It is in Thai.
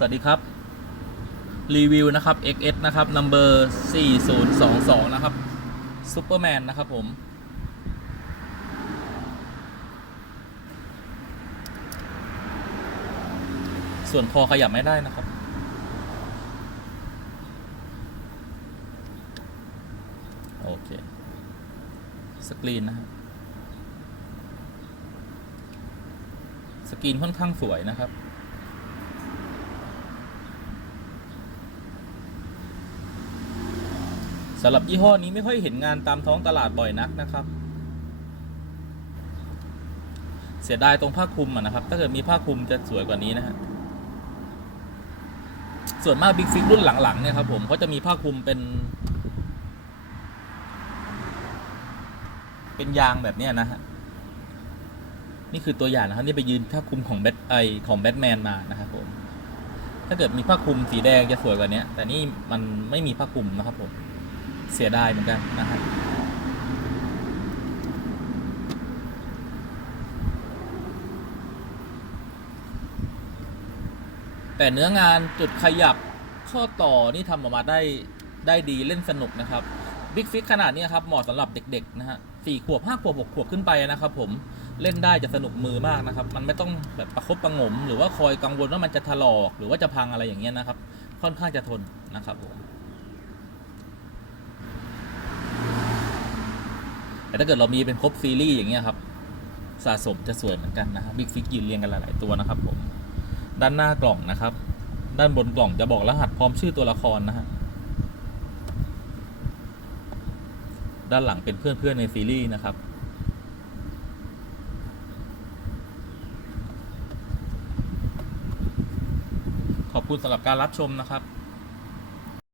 สวัสดีครับ รีวิวนะครับ XS นะครับ number 4022 นะครับซูเปอร์แมนนะครับผม ส่วนคอขยับไม่ได้นะครับ โอเค สกรีนนะครับสกรีนค่อนข้างสวยนะครับ สำหรับยี่ห้อนี้ไม่ค่อยเห็นงานตามท้องตลาดบ่อยนักนะครับ เสียดายตรงผ้าคลุมอะนะครับ ถ้าเกิดมีผ้าคลุมจะสวยกว่านี้นะฮะส่วนมากบิ๊กฟิกรุ่นหลังๆเนี่ยครับผมเขาจะมีผ้าคลุมเป็น เป็นยางแบบนี้นะฮะนี่คือตัวอย่างนะครับนี่ไปยืนผ้าคลุมของแบทไอของแบทแมนมานะครับผมถ้าเกิดมีผ้าคลุมสีแดงจะสวยกว่านี้แต่นี่มันไม่มีผ้าคลุมนะครับผม เสียดายเหมือนกันนะครับแต่เนื้องานจุดขยับข้อต่อนี่ทำออกมาได้ได้ดีเล่นสนุกนะครับบิ๊กฟิกขนาดนี้ครับเหมาะสำหรับเด็กๆนะฮะสี่ขวบห้าขวบหกขวบขึ้นไปนะครับผมเล่นได้จะสนุกมือมากนะครับ มันไม่ต้องแบบประคบประงม หรือว่าคอยกังวลว่ามันจะถลอก หรือว่าจะพังอะไรอย่างเงี้ยนะครับ ค่อนข้างจะทนนะครับผม แต่ถ้าเกิดเรามีเป็นครบซีรีส์อย่างเงี้ยครับสะสมจะสวยเหมือนกันนะครับบิ๊กฟิกยืนเรียงกันหลายๆตัวนะครับผมด้านหน้ากล่องนะครับ ด้านบนกล่องจะบอกรหัสพร้อมชื่อตัวละครนะฮะด้านหลังเป็นเพื่อนๆในซีรีส์นะครับขอบคุณสำหรับการรับชมนะครับ